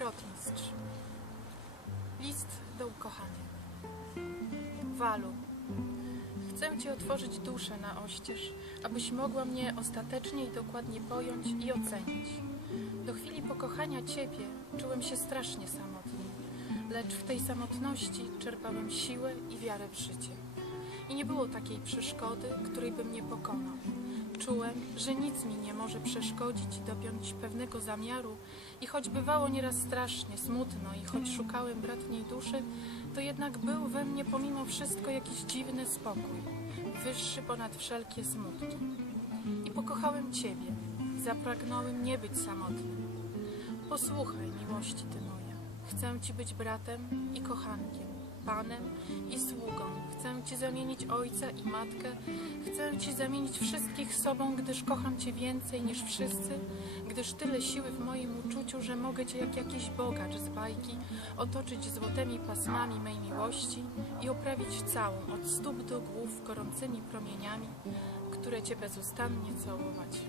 Rotmistrz. List do ukochanej. Walu, chcę Ci otworzyć duszę na oścież, abyś mogła mnie ostatecznie i dokładnie pojąć i ocenić. Do chwili pokochania Ciebie czułem się strasznie samotny, lecz w tej samotności czerpałem siłę i wiarę w życie. I nie było takiej przeszkody, której bym nie pokonał. Czułem, że nic mi nie może przeszkodzić dopiąć pewnego zamiaru i choć bywało nieraz strasznie, smutno i choć szukałem bratniej duszy, to jednak był we mnie pomimo wszystko jakiś dziwny spokój, wyższy ponad wszelkie smutki. I pokochałem Ciebie, zapragnąłem nie być samotnym. Posłuchaj, miłości Ty moja, chcę Ci być bratem i kochankiem, panem i sługą. Chcę Ci zamienić ojca i matkę, chcę Ci zamienić wszystkich sobą, gdyż kocham Cię więcej niż wszyscy, gdyż tyle siły w moim uczuciu, że mogę Cię jak jakiś bogacz z bajki otoczyć złotymi pasmami mej miłości i oprawić całą, od stóp do głów gorącymi promieniami, które Cię bezustannie całować.